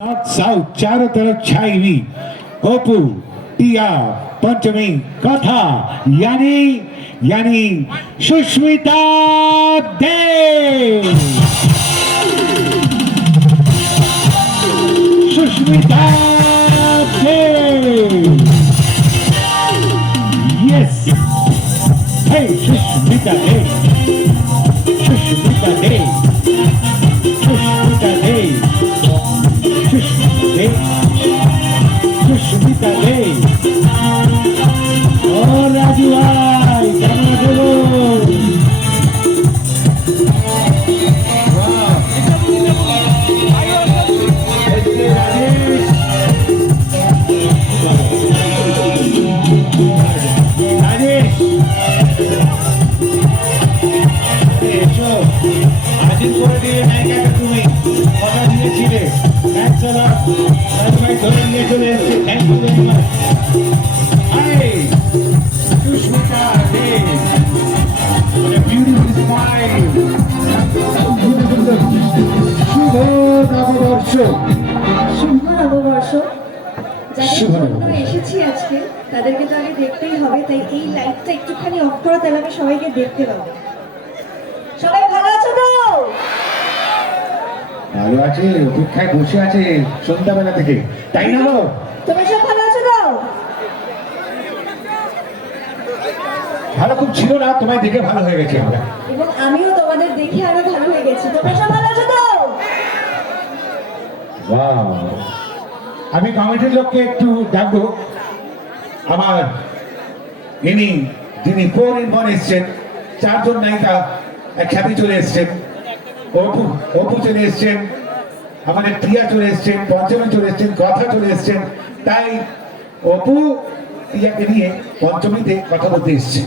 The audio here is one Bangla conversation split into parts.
नॉर्थ साउथ चारों तरफ छाई हुई ओपू टिया पंचमी कथा यानी यानी सुष्मिता देव। सुष्मिता देव, यस, हे सुष्मिता देव, सुष्मिता देव, सुष्मिता देव, सुष्मिता देव और राजू भाई कैमरा बोलो। राजेश আজিল করে দিয়ে নায়িকাকে তুমি কথা দিয়েছিলে, ভাই ধরে নিয়ে চলে এসেছে। Thank you very much. Hi Susmita Dev, beautiful smile, শুভ নববর্ষ। শুভ নববর্ষ। যাদের জন্য এসেছি আজকে তাদেরকে তো আগে দেখতেই হবে, তাই এই লাইটটা একটুখানি অফ করো, তাহলে আমি সবাইকে দেখতে পাবো। সবাই ভালো আছো তো? ভালো আছে, অপেক্ষায় বসে আছে সন্ধ্যাবেলা থেকে, তাই না? তোমরা সব ভালো আছো তো? ভালো খুব ছিল না, তোমায় দেখে ভালো হয়ে গেছে আমরা, এবং আমিও তোমাদের দেখে আরো ভালো হয়ে গেছি। তোমরা সব ভালো আছো তো? আমি কমিটির লোককে একটু ডাকবো। আমার ইনি যিনি 4-in-1 এসছেন, চারজন নায়িকা একসাথে চলে এসছেন। অপু চলে এসছেন, আমাদের টিয়া চলে এসছেন, পঞ্চমী চলে এসছেন, কথা চলে এসছেন। তাই অপু টিয়াকে নিয়ে পঞ্চমীতে কথা বলতে এসছে,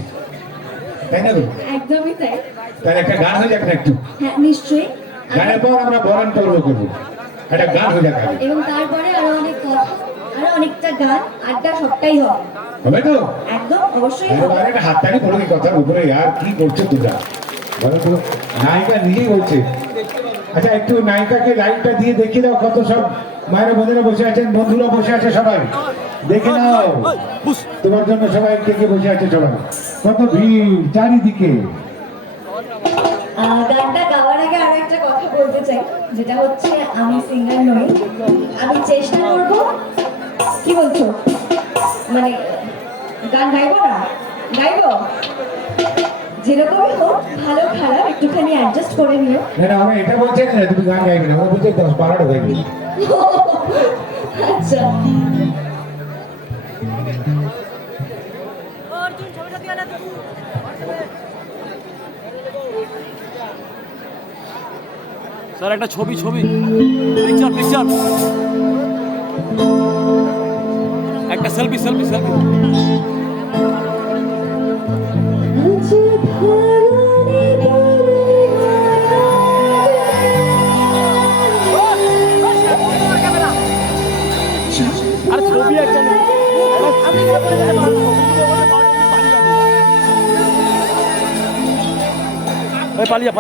তাই না? একদমই তাই। তাহলে একটা গান হয়ে যাক না একটু? হ্যাঁ নিশ্চয়ই। গানের পর আমরা বরণ পর্ব করবো, একটা গান হয়ে যাক আগে। এবং তারপরে আরো অনেক কথা, আরো অনেকটা গান, আড্ডা, সবটাই হবে। হবে তো? একদম অবশ্যই হবে। একটা হাততালি পড়ো এই কথার উপরে। আর কি করছো তোমরা বলো তো? নায়িকা নিজেই বলছে। আচ্ছা একটু নায়িকাকে লাইটটা দিয়ে দেখিয়ে দাও। কত সব মায়েরা বোনেরা বসে আছেন, বন্ধুরা বসে আছে, সবাই দেখে নাও। তোমার জন্য সবাই কে কে বসে আছে, সবাই কত ভিড় চারিদিকে। গানটা গাওয়ার আগে আরো একটা কথা বলতে চাই, যেটা হচ্ছে আমি সিঙ্গার নই, আমি চেষ্টা করব। কি বলছো? মানে গান গাইবো না? গাইবো, যেরকমই হোক, ভালো খারাপ একটুখানি অ্যাডজাস্ট করে নিও। না না, আমরা এটা বলছি না তুমি গান গাইবে না, আমরা বলছি 10-12টা গাইবে। আচ্ছা স্যার একটা ছবি পিকচার একটা সেলফি আর ছবি একটা পালিয়া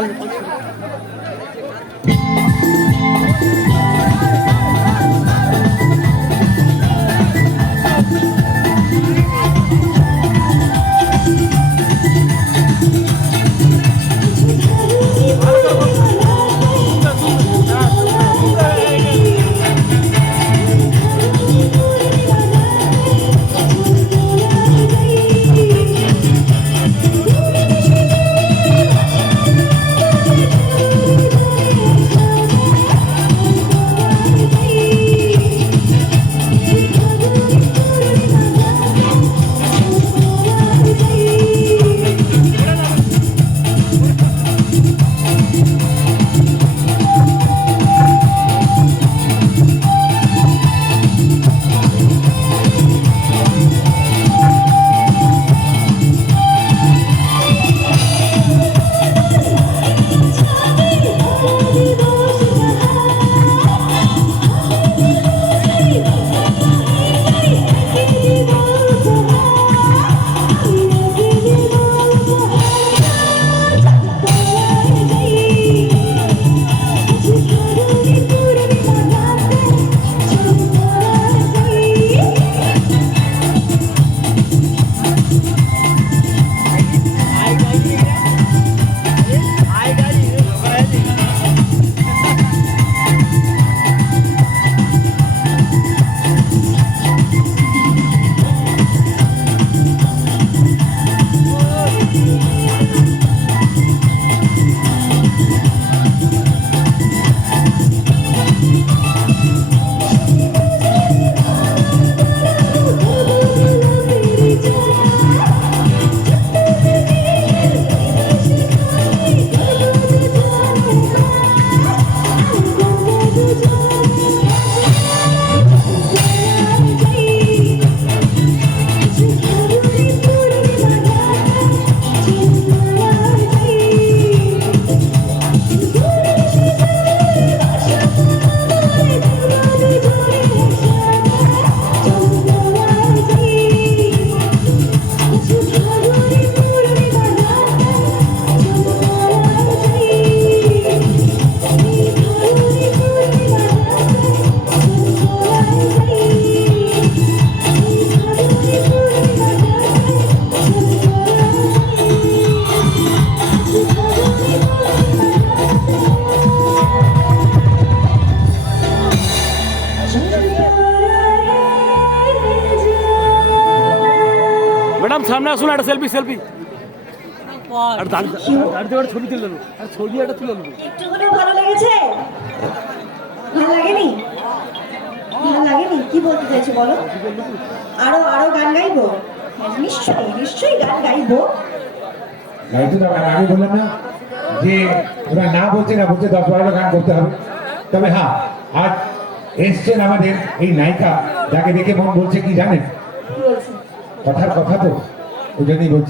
ম্যাডাম সামনে আসুন, একটা সেলফি সেলফি। আর দাঁড়িয়ে একটা ছবি তুলে নেবো, আর ছবি একটা তুলে নেবো। একটু হলেও ভালো লেগেছে? ভালো লাগেনি? ভালো লাগেনি? কি বলতে চাইছো বলো? আরো আরো গান গাইবো? হ্যাঁ, নিশ্চয়ই নিশ্চয়ই গান গাইবো। গাইতে তো আমি আগে বললাম না যে ওরা না বলছে 10-12টা গান করতে হবে। তবে হ্যাঁ, আজ এসছেন আমাদের এই নায়িকা, যাকে দেখে মন বলছে কি জানেন, কি বলছো? কথার কথা তো ওই জন্যই বলছি।